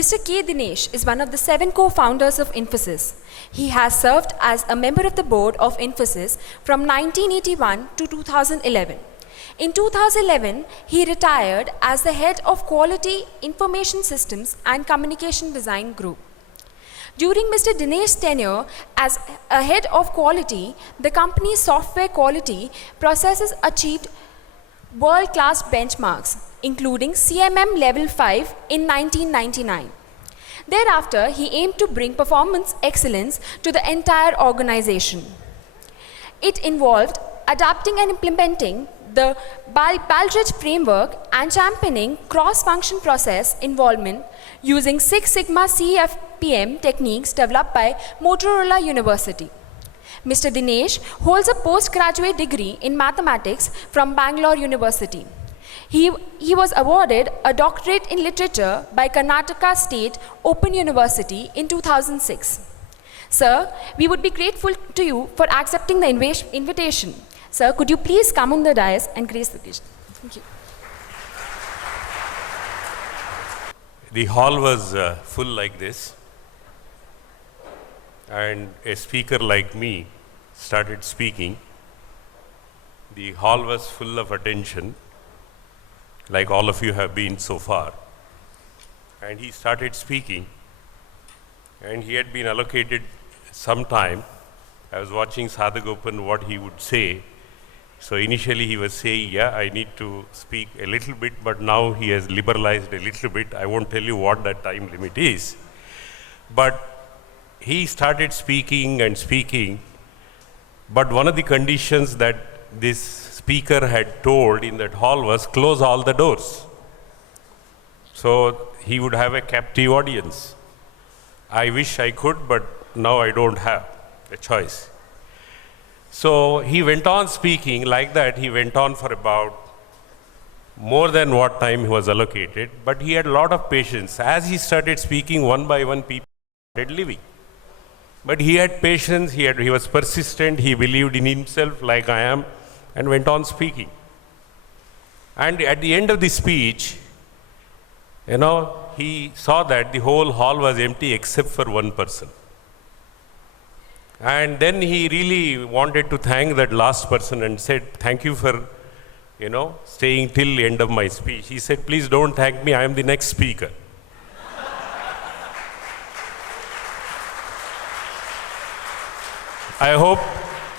Mr. K. Dinesh is one of the 7 co-founders of Infosys. He has served as a member of the board of Infosys from 1981 to 2011. In 2011, he retired as the head of Quality Information Systems and Communication Design Group. During Mr. Dinesh's tenure as a head of quality, the company's software quality processes achieved world-class benchmarks, including CMM Level 5 in 1999. Thereafter, he aimed to bring performance excellence to the entire organization. It involved adapting and implementing the Baldrige framework and championing cross-function process involvement using Six Sigma CFPM techniques developed by Motorola University. Mr. Dinesh holds a postgraduate degree in mathematics from Bangalore University. He was awarded a doctorate in literature by Karnataka State Open University in 2006. Sir, we would be grateful to you for accepting the invitation. Sir, could you please come on the dais and grace the occasion? Thank you. The hall was full like this, and a speaker like me started speaking. The hall was full of attention, like all of you have been so far. And he started speaking, and he had been allocated some time. I was watching Sadhagopan, what he would say. So initially he was saying, yeah, I need to speak a little bit, but now he has liberalized a little bit. I won't tell you what that time limit is. But he started speaking and speaking, but one of the conditions that this speaker had told in that hall was close all the doors. So he would have a captive audience. I wish I could, but now I don't have a choice. So he went on speaking like that. He went on for about more than what time he was allocated, but he had a lot of patience. As he started speaking, one by one people started leaving. But he had patience, he was persistent, he believed in himself like I am, and went on speaking. And at the end of the speech, he saw that the whole hall was empty except for one person. And then he really wanted to thank that last person and said, thank you for, staying till the end of my speech. He said, please don't thank me, I am the next speaker. I hope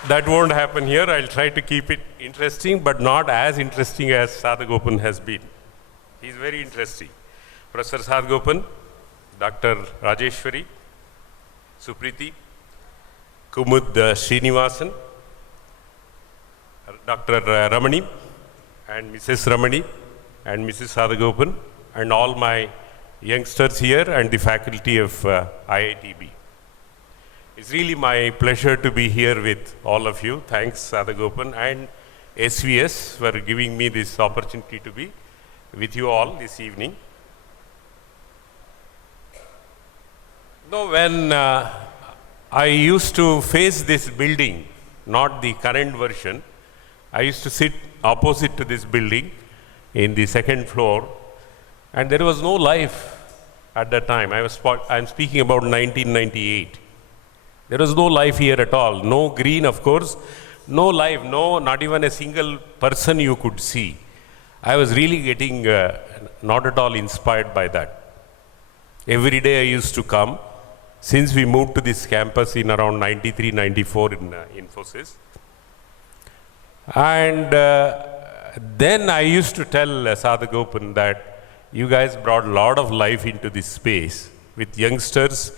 that won't happen here. I'll try to keep it interesting, but not as interesting as Sadhagopan has been. He's very interesting. Professor Sadhagopan, Dr. Rajeshwari, Supriti, Kumud Srinivasan, Dr. Ramani, and Mrs. Ramani, and Mrs. Sadhagopan, and all my youngsters here and the faculty of IIIT-B. It's really my pleasure to be here with all of you. Thanks, Sadhagopan and SVS for giving me this opportunity to be with you all this evening. When I used to face this building, not the current version, I used to sit opposite to this building in the second floor, and there was no life at that time. I'm speaking about 1998. There was no life here at all. No green, of course. No life, not even a single person you could see. I was really getting not at all inspired by that. Every day I used to come, since we moved to this campus in around 93, 94 in Infosys. And then I used to tell Sadhagopan that you guys brought a lot of life into this space, with youngsters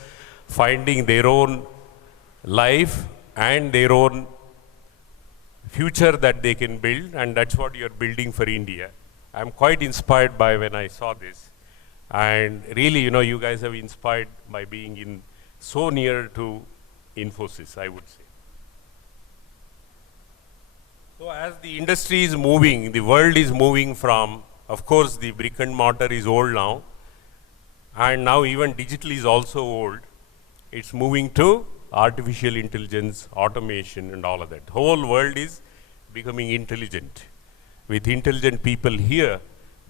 finding their own life and their own future that they can build, and that's what you're building for India. I'm quite inspired by when I saw this. And really, you guys have inspired by being so near to Infosys, I would say. So as the industry is moving, the world is moving from, of course, the brick and mortar is old now, and now even digital is also old. It's moving to artificial intelligence, automation, and all of that. The whole world is becoming intelligent. With intelligent people here,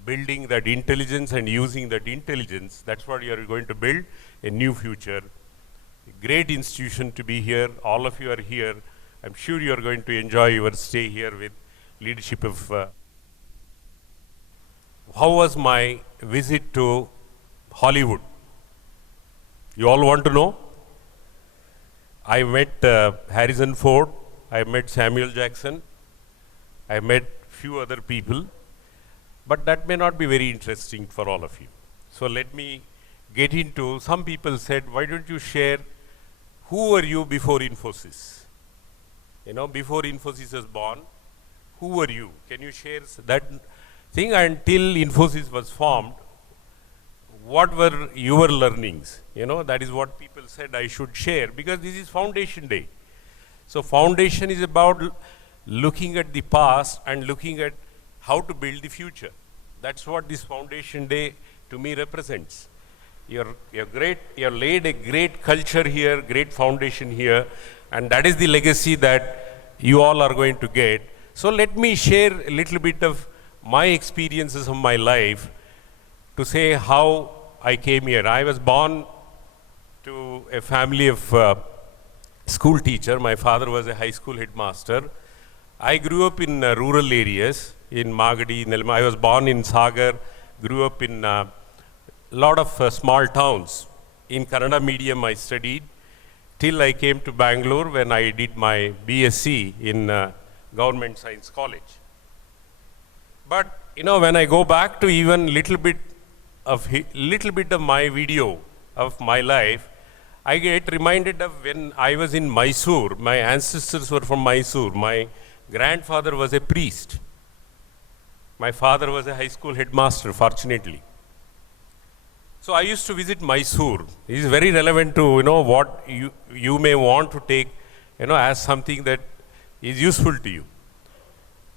building that intelligence and using that intelligence. That's what you are going to build a new future. A great institution to be here. All of you are here. I'm sure you are going to enjoy your stay here with leadership of. How was my visit to Hollywood? You all want to know? I met Harrison Ford. I met Samuel Jackson. I met few other people. But that may not be very interesting for all of you. So let me get into, some people said, why don't you share who were you before Infosys? You know, before Infosys was born, who were you? Can you share that thing? Until Infosys was formed, what were your learnings? You know, that is what people said I should share, because this is Foundation Day. So foundation is about looking at the past and looking at how to build the future. That's what this Foundation Day to me represents. You're laid a great culture here, great foundation here, and that is the legacy that you all are going to get. So let me share a little bit of my experiences of my life to say how I came here. I was born to a family of school teacher. My father was a high school headmaster. I grew up in rural areas in Magadi, Nelma. I was born in Sagar, grew up in a lot of small towns. In Kannada medium I studied till I came to Bangalore when I did my BSc in Government Science College. But you know, when I go back to even little bit of my video of my life, I get reminded of when I was in Mysore. My ancestors were from Mysore. My grandfather was a priest. My father was a high school headmaster, fortunately. So I used to visit Mysore. It is very relevant to, you know, what you may want to take, you know, as something that is useful to you.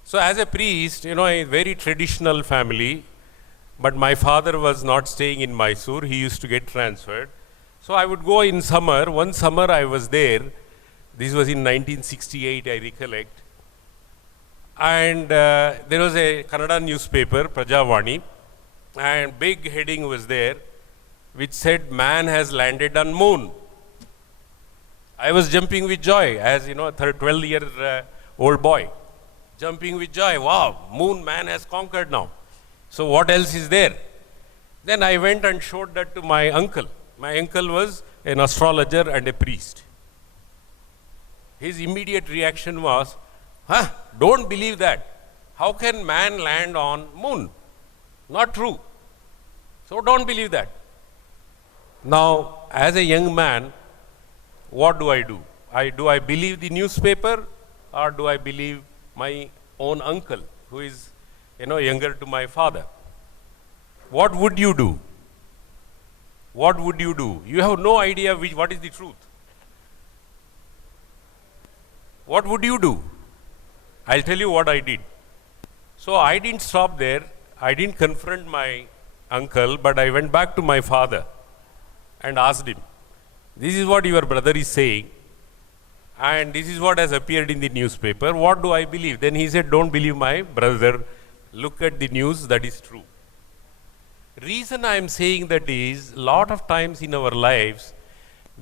So as a priest, you know, a very traditional family, but my father was not staying in Mysore. He used to get transferred. So I would go in summer. One summer I was there. This was in 1968, I recollect. And there was a Kannada newspaper, Prajavani, and big heading was there, which said, "Man has landed on moon." I was jumping with joy, as you know, 12-year-old boy, jumping with joy. Wow, moon man has conquered now. So what else is there? Then I went and showed that to my uncle. My uncle was an astrologer and a priest. His immediate reaction was, don't believe that. How can man land on moon? Not true. So don't believe that. Now, as a young man, what do? Do I believe the newspaper, or do I believe my own uncle, who is, you know, younger to my father? What would you do? What would you do? You have no idea what is the truth. What would you do? I'll tell you what I did. So I didn't stop there. I didn't confront my uncle, but I went back to my father and asked him, this is what your brother is saying, and this is what has appeared in the newspaper. What do I believe? Then he said, don't believe my brother. Look at the news, that is true. Reason I am saying that is, lot of times in our lives,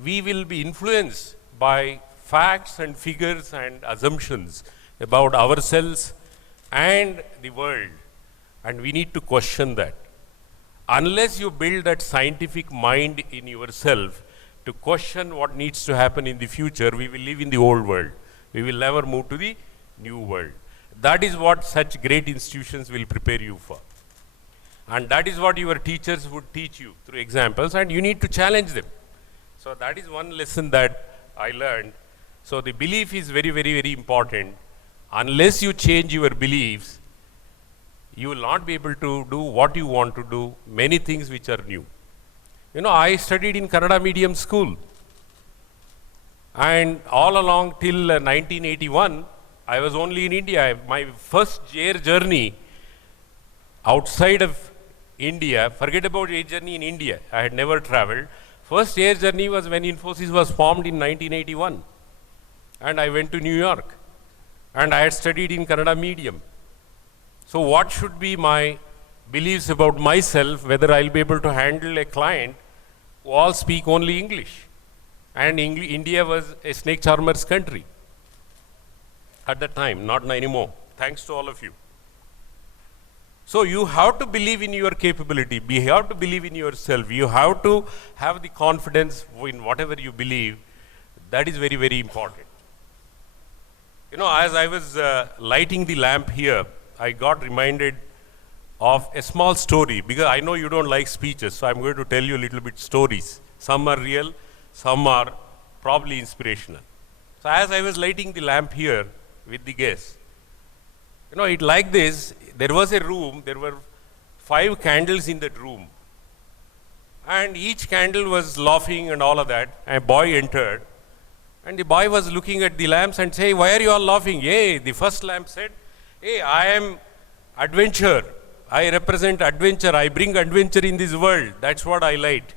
we will be influenced by facts and figures and assumptions about ourselves and the world. And we need to question that. Unless you build that scientific mind in yourself to question what needs to happen in the future, we will live in the old world. We will never move to the new world. That is what such great institutions will prepare you for. And that is what your teachers would teach you through examples, and you need to challenge them. So that is one lesson that I learned. So the belief is very, very, very important. Unless you change your beliefs, you will not be able to do what you want to do, many things which are new. You know, I studied in Kannada medium school. And all along till 1981, I was only in India. My first air journey outside of India, forget about air journey in India, I had never traveled. First air journey was when Infosys was formed in 1981. And I went to New York. And I had studied in Kannada medium. So what should be my beliefs about myself, whether I'll be able to handle a client who all speak only English. And India was a snake charmer's country at that time, not anymore. Thanks to all of you. So you have to believe in your capability. You have to believe in yourself. You have to have the confidence in whatever you believe. That is very, very important. You know, as I was lighting the lamp here, I got reminded of a small story, because I know you don't like speeches, so I'm going to tell you a little bit stories. Some are real, some are probably inspirational. So as I was lighting the lamp here with the guests, you know, it like this, there was a room, there were 5 candles in that room. And each candle was laughing and all of that. A boy entered, and the boy was looking at the lamps and say, "Why are you all laughing?" Hey, the first lamp said, "Hey, I am adventure. I represent adventure. I bring adventure in this world. That's what I light."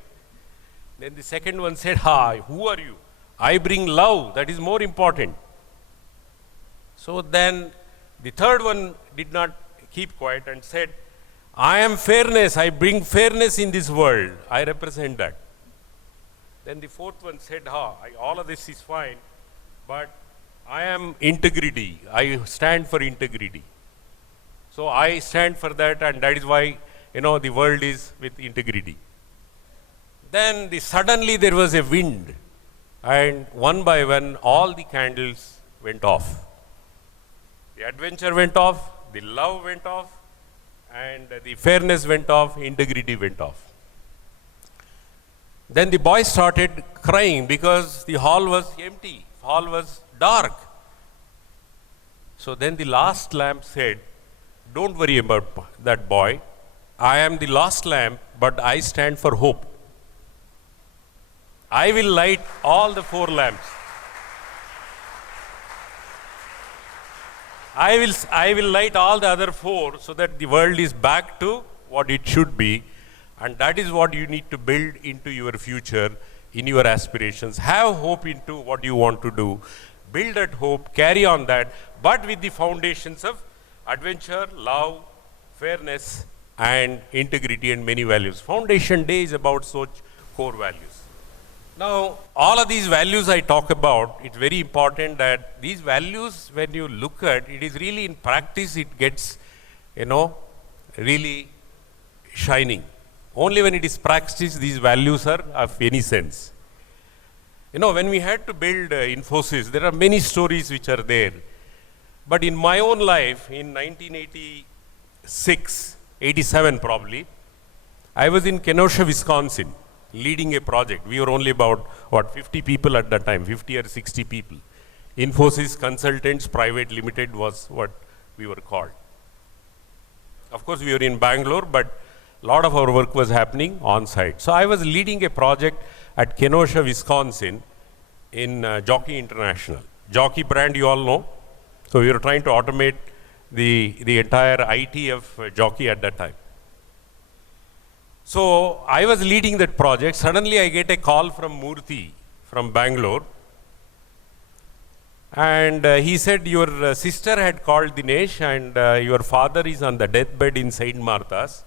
Then the second one said, "Who are you?" "I bring love. That is more important." So then the third one did not keep quiet and said, "I am fairness. I bring fairness in this world. I represent that." Then the fourth one said, all of this is fine, but I am integrity. I stand for integrity. So I stand for that, and that is why, you know, the world is with integrity. Then suddenly there was a wind, and one by one all the candles went off. The adventure went off, the love went off, and the fairness went off, integrity went off. Then the boy started crying because the hall was empty, hall was dark. So then the last lamp said, "Don't worry about that boy. I am the last lamp, but I stand for hope. I will light all the 4 lamps. I will light all the other 4 so that the world is back to what it should be." And that is what you need to build into your future, in your aspirations. Have hope into what you want to do. Build that hope, carry on that, but with the foundations of adventure, love, fairness, and integrity, and many values. Foundation Day is about such core values. Now, all of these values I talk about, it's very important that these values, when you look at, it is really in practice, it gets, you know, really shining. Only when it is practiced, these values are of any sense. You know, when we had to build Infosys, there are many stories which are there. But in my own life, in 1986, 87 probably, I was in Kenosha, Wisconsin, leading a project. We were only about, 50 people at that time, 50 or 60 people. Infosys Consultants Private Limited was what we were called. Of course, we were in Bangalore, but a lot of our work was happening on site. So I was leading a project at Kenosha, Wisconsin in Jockey International. Jockey brand you all know. So we were trying to automate the entire IT of Jockey at that time. So I was leading that project. Suddenly I get a call from Murthy from Bangalore. And he said, "Your sister had called Dinesh, and your father is on the deathbed in St. Martha's.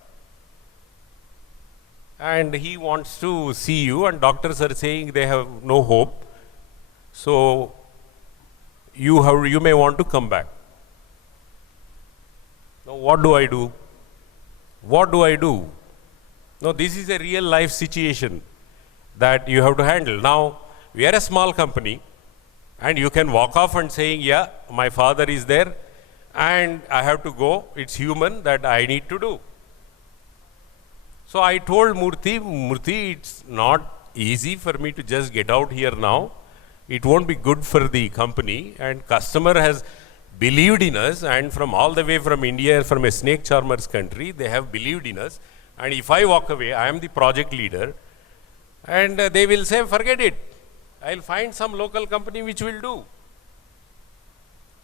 And he wants to see you, and doctors are saying they have no hope. So you may want to come back." Now what do I do? What do I do? No, this is a real life situation that you have to handle. Now, we are a small company, and you can walk off and saying, "Yeah, my father is there, and I have to go. It's human that I need to do." So I told Murthy, it's not easy for me to just get out here now. It won't be good for the company, and customer has believed in us, and from all the way from India, from a snake charmer's country, they have believed in us. And if I walk away, I am the project leader, and they will say, "Forget it. I'll find some local company which will do."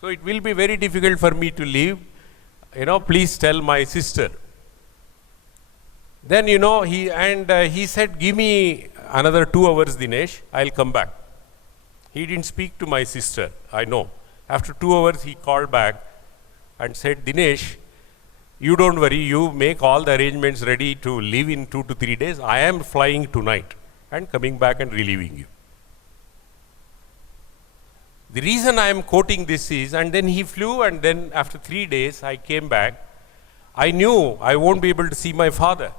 So it will be very difficult for me to leave. You know, please tell my sister. Then, you know, he said, "Give me another 2 hours, Dinesh, I'll come back." He didn't speak to my sister, I know. After 2 hours, he called back and said, "Dinesh, You don't worry, you make all the arrangements ready to leave in 2 to 3 days. I am flying tonight and coming back and relieving you. The reason I am quoting this is, and then he flew, and then after 3 days I came back. I knew I won't be able to see my father.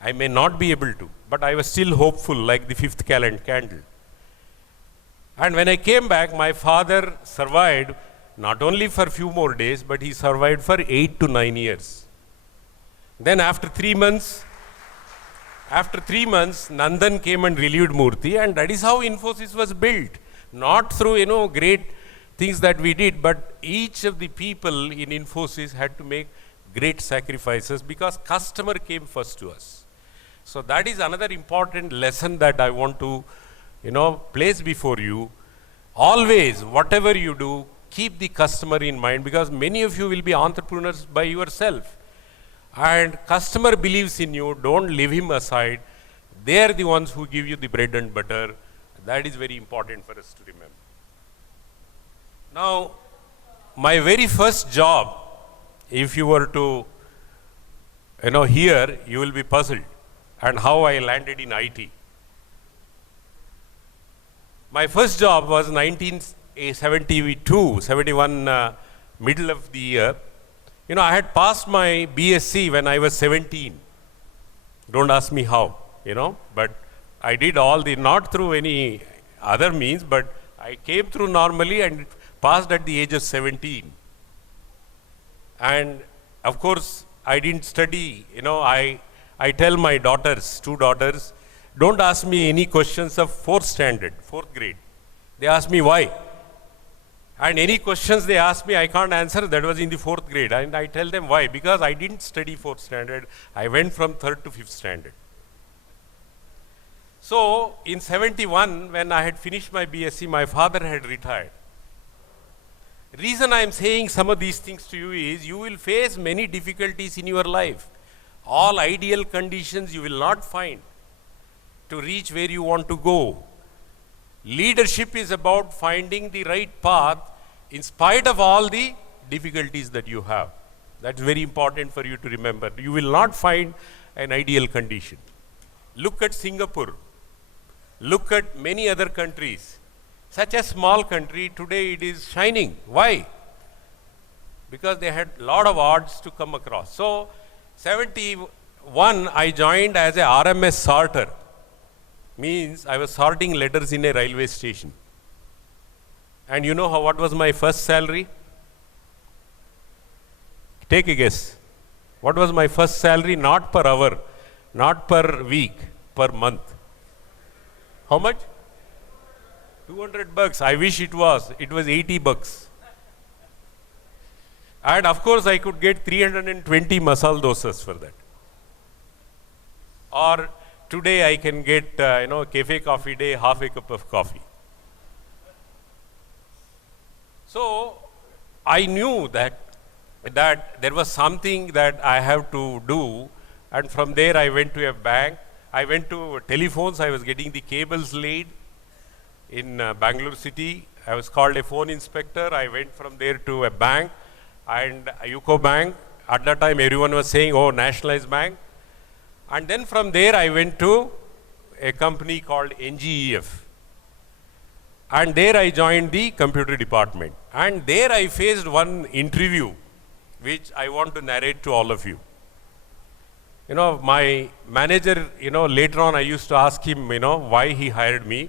I may not be able to, but I was still hopeful, like the fifth candle. And when I came back, my father survived not only for a few more days, but he survived for 8 to 9 years. Then after 3 months, Nandan came and relieved Murthy, and that is how Infosys was built. Not through, great things that we did, but each of the people in Infosys had to make great sacrifices because customer came first to us. So that is another important lesson that I want to, place before you. Always, whatever you do, keep the customer in mind, because many of you will be entrepreneurs by yourself. And customer believes in you, don't leave him aside. They are the ones who give you the bread and butter. That is very important for us to remember. Now, my very first job, if you were to, hear, you will be puzzled, and how I landed in IT. My first job was 1971, middle of the year. I had passed my BSc when I was 17. Don't ask me how, but I did all not through any other means, but I came through normally and passed at the age of 17. And of course, I didn't study. I tell my daughters, 2 daughters, don't ask me any questions of 4th grade. They ask me why. And any questions they ask me, I can't answer. That was in the 4th grade. And I tell them why. Because I didn't study 4th standard. I went from 3rd to 5th standard. So, in 71, when I had finished my BSc, my father had retired. Reason I am saying some of these things to you is, you will face many difficulties in your life. All ideal conditions you will not find to reach where you want to go. Leadership is about finding the right path in spite of all the difficulties that you have. That's very important for you to remember. You will not find an ideal condition. Look at Singapore. Look at many other countries. Such a small country, today it is shining. Why? Because they had a lot of odds to come across. So, 71, I joined as a RMS sorter. Means I was sorting letters in a railway station. And you know what was my first salary? Take a guess. What was my first salary? Not per hour, not per week, per month. How much? $200. I wish it was. It was $80. And of course, I could get 320 masala dosas for that. Or today I can get, cafe coffee day, half a cup of coffee. So I knew that there was something that I have to do, and from there I went to a bank. I went to telephones. I was getting the cables laid in Bangalore city. I was called a phone inspector. I went from there to a bank, and a UCO bank. At that time, everyone was saying, oh, nationalized bank. And then from there, I went to a company called NGEF. And there I joined the computer department. And there I faced one interview, which I want to narrate to all of you. My manager, later on I used to ask him, why he hired me.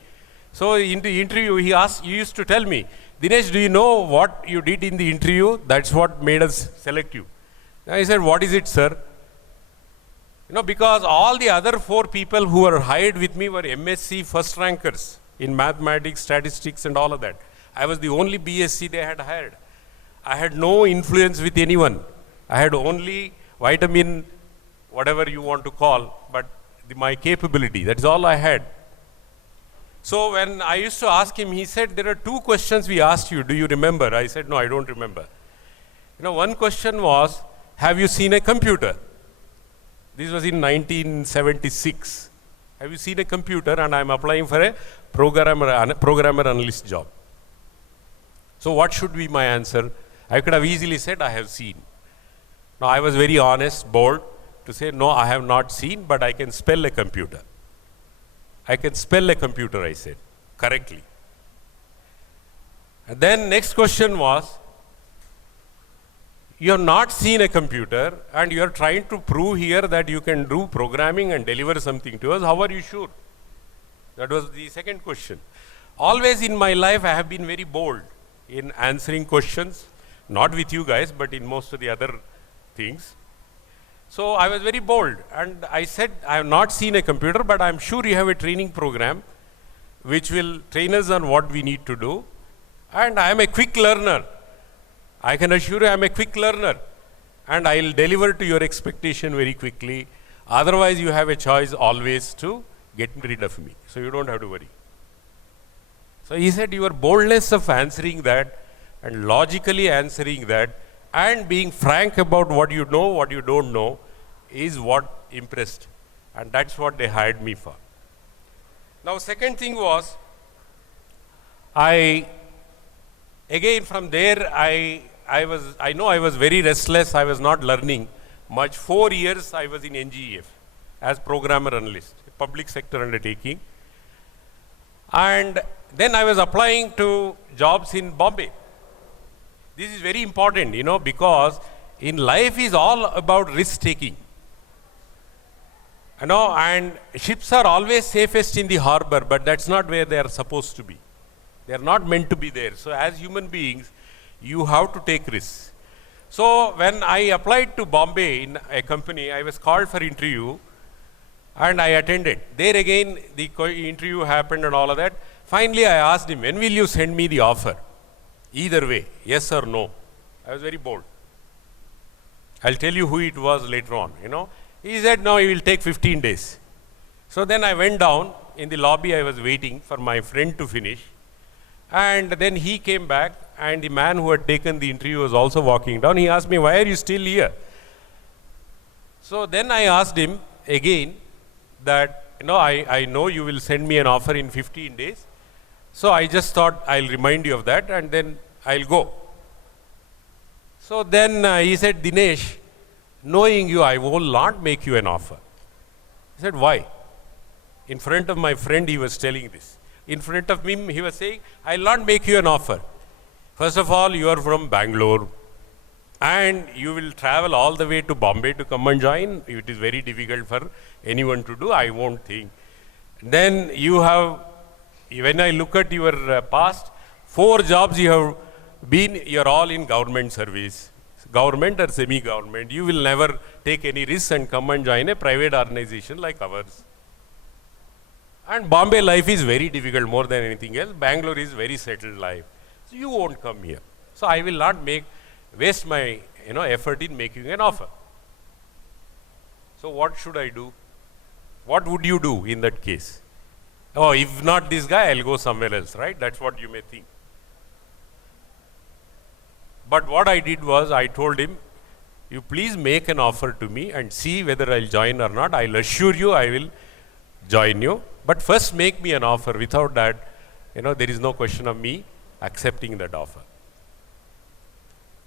So in the interview, he used to tell me, Dinesh, do you know what you did in the interview? That's what made us select you. I said, what is it, sir? Because all the other 4 people who were hired with me were MSc first rankers in mathematics, statistics, and all of that. I was the only BSc they had hired. I had no influence with anyone. I had only vitamin, whatever you want to call, but my capability, that's all I had. So when I used to ask him, he said, there are 2 questions we asked you. Do you remember? I said, no, I don't remember. One question was, have you seen a computer? This was in 1976. Have you seen a computer? And I'm applying for a programmer analyst job. So what should be my answer? I could have easily said, I have seen. Now I was very honest, bold, to say, no, I have not seen, but I can spell a computer. I can spell a computer, I said, correctly. And then next question was, you have not seen a computer and you are trying to prove here that you can do programming and deliver something to us. How are you sure? That was the second question. Always in my life, I have been very bold in answering questions, not with you guys, but in most of the other things. So I was very bold and I said, I have not seen a computer, but I'm sure you have a training program which will train us on what we need to do. And I am a quick learner. I can assure you I am a quick learner and I will deliver to your expectation very quickly. Otherwise, you have a choice always to get rid of me. So you don't have to worry. So he said, your boldness of answering that and logically answering that and being frank about what you know, what you don't know is what impressed. And that's what they hired me for. Now, second thing was, again from there, I know I was very restless. I was not learning much. 4 years I was in NGEF as programmer analyst, public sector undertaking. And then I was applying to jobs in Bombay. This is very important, because in life is all about risk taking. And ships are always safest in the harbor, but that's not where they are supposed to be. They are not meant to be there. So as human beings, you have to take risks. So when I applied to Bombay in a company, I was called for interview and I attended. There again, the interview happened and all of that. Finally, I asked him, when will you send me the offer? Either way, yes or no. I was very bold. I'll tell you who it was later on, He said, no, it will take 15 days. So then I went down in the lobby. I was waiting for my friend to finish. And then he came back and the man who had taken the interview was also walking down. He asked me, why are you still here? So then I asked him again that, I know you will send me an offer in 15 days. So I just thought I'll remind you of that and then I'll go. So then he said, Dinesh, knowing you, I will not make you an offer. I said, why? In front of my friend, he was telling this. In front of him, he was saying, I'll not make you an offer. First of all, you are from Bangalore and you will travel all the way to Bombay to come and join. It is very difficult for anyone to do. I won't think. Then you have, when I look at your past, 4 jobs you have been, you're all in government service, government or semi-government. You will never take any risks and come and join a private organization like ours. And Bombay life is very difficult more than anything else. Bangalore is very settled life. So you won't come here. So I will not waste my effort in making an offer. So what should I do? What would you do in that case? Oh, if not this guy, I'll go somewhere else, right? That's what you may think. But what I did was, I told him, you please make an offer to me and see whether I'll join or not. I'll assure you I will join you. But first make me an offer. Without that, there is no question of me accepting that offer.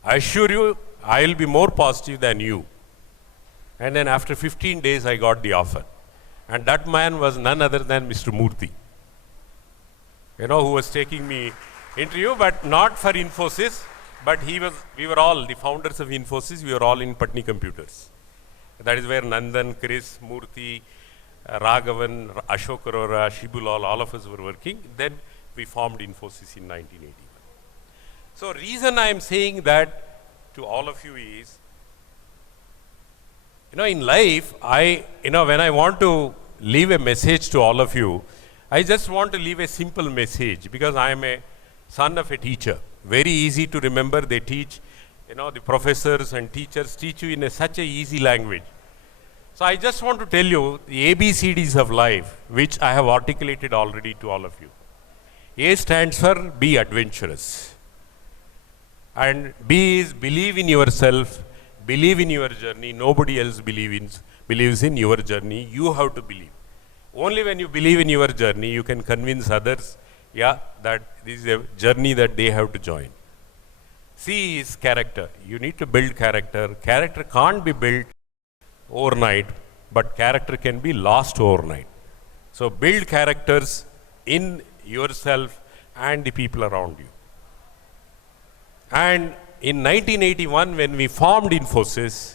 I assure you, I will be more positive than you. And then after 15 days, I got the offer. And that man was none other than Mr. Murthy, who was taking me interview, but not for Infosys, but we were all, the founders of Infosys, we were all in Patni Computers. That is where Nandan, Chris, Murthy, Raghavan, Ashok Arora, Shibulal, all of us were working. Then we formed Infosys in 1981. So reason I am saying that to all of you is, in life, when I want to leave a message to all of you, I just want to leave a simple message because I am a son of a teacher. Very easy to remember. They teach, the professors and teachers teach you in such a easy language. So I just want to tell you the ABCDs of life, which I have articulated already to all of you. A stands for be adventurous. And B is believe in yourself, believe in your journey. Nobody else believes in your journey. You have to believe. Only when you believe in your journey, you can convince others, that this is a journey that they have to join. C is character. You need to build character. Character can't be built overnight, but character can be lost overnight. So build characters in yourself and the people around you. And in 1981, when we formed Infosys,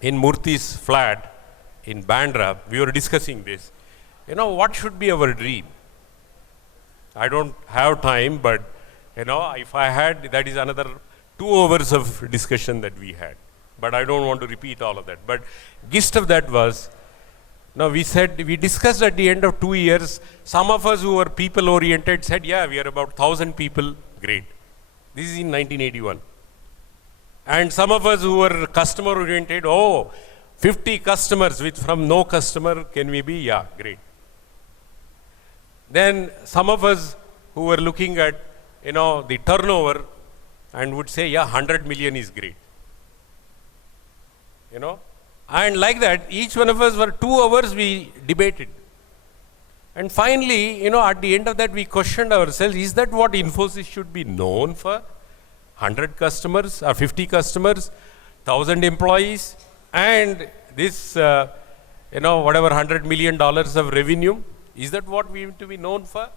in Murthy's flat in Bandra, we were discussing this. What should be our dream? I don't have time, but if I had, that is another 2 hours of discussion that we had. But I don't want to repeat all of that. But gist of that was, we discussed at the end of 2 years, some of us who were people oriented said, yeah, we are about 1,000 people, great. This is in 1981. And some of us who were customer oriented, 50 customers from no customer, can we be? Yeah, great. Then some of us who were looking at, the turnover and would say, yeah, 100 million is great. And like that, each one of us for 2 hours we debated. And finally, at the end of that, we questioned ourselves, is that what Infosys should be known for? 100 customers or 50 customers, 1,000 employees, and this, whatever $100 million of revenue, is that what we want to be known for?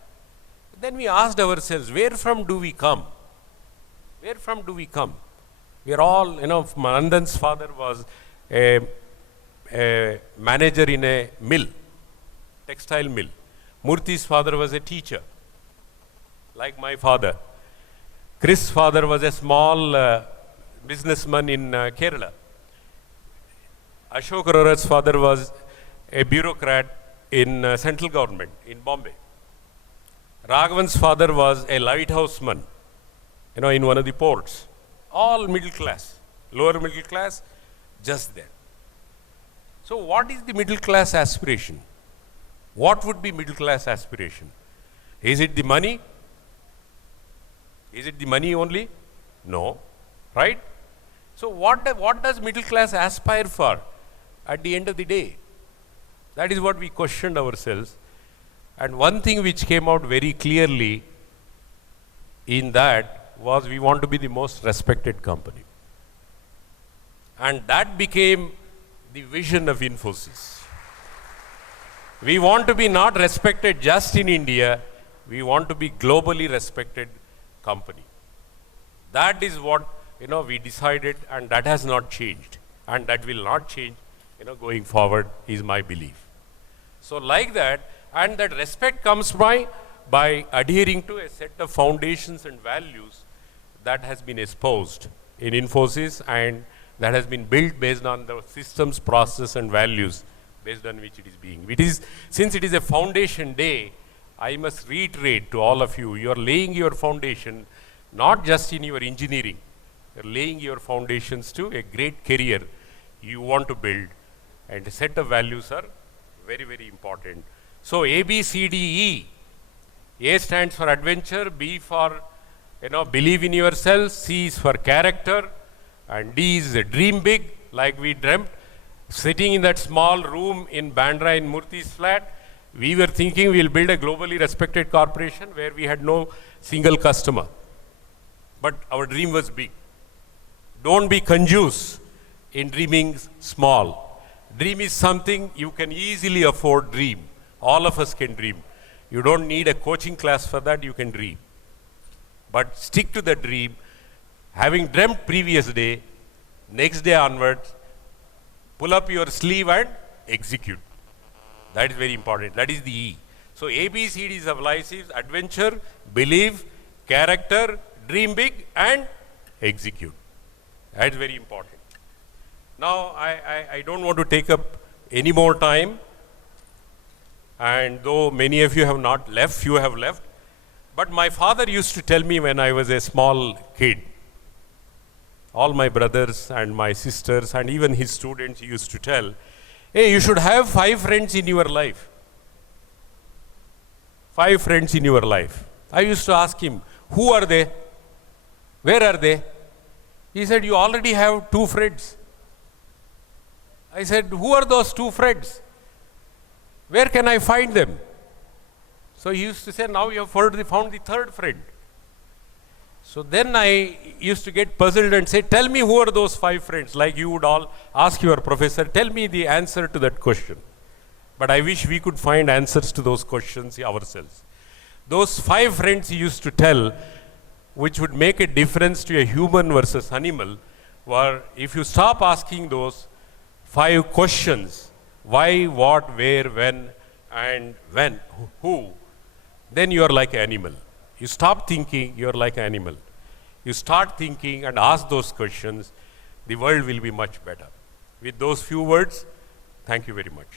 Then we asked ourselves, where from do we come? Where from do we come? We are all, Nandan's father was a manager in a mill, textile mill. Murthy's father was a teacher, like my father. Chris' father was a small businessman in Kerala. Ashok Arora's father was a bureaucrat in central government in Bombay. Raghavan's father was a lighthouseman, in one of the ports. All middle class, lower middle class, just there. So what is the middle class aspiration? What would be middle class aspiration? Is it the money? Is it the money only? No, right? So what does middle class aspire for at the end of the day? That is what we questioned ourselves. And one thing which came out very clearly in that was we want to be the most respected company. And that became the vision of Infosys. We want to be not respected just in India, we want to be globally respected company. That is what we decided, and that has not changed, and that will not change going forward, is my belief. So like that, and that respect comes by adhering to a set of foundations and values that has been espoused in Infosys, and that has been built based on the systems, process and values based on which it is being. Since it is a foundation day, I must reiterate to all of you, you are laying your foundation not just in your engineering, you are laying your foundations to a great career you want to build, and a set of values are very, very important. So A, B, C, D, E. A stands for adventure, B for believe in yourself, C is for character, and D is dream big, like we dreamt. Sitting in that small room in Bandra in Murthy's flat, we were thinking we'll build a globally respected corporation where we had no single customer. But our dream was big. Don't be conjuice in dreaming small. Dream is something you can easily afford. Dream. All of us can dream. You don't need a coaching class for that, you can dream. But stick to the dream. Having dreamt previous day, next day onwards, pull up your sleeve and execute. That is very important. That is the E. So ABCDs of life is adventure, believe, character, dream big and execute. That is very important. Now I don't want to take up any more time, and though many of you have not left, few have left, but my father used to tell me when I was a small kid, all my brothers and my sisters and even his students used to tell, hey, you should have 5 friends in your life. 5 friends in your life. I used to ask him, who are they? Where are they? He said, you already have 2 friends. I said, who are those 2 friends? Where can I find them? So he used to say, now you have found the 3rd friend. So then I used to get puzzled and say, tell me who are those 5 friends? Like you would all ask your professor, tell me the answer to that question. But I wish we could find answers to those questions ourselves. Those 5 friends he used to tell, which would make a difference to a human versus animal, were if you stop asking those 5 questions, why, what, where, when, and when, who, then you are like an animal. You stop thinking, you are like an animal. You start thinking and ask those questions, the world will be much better. With those few words, thank you very much.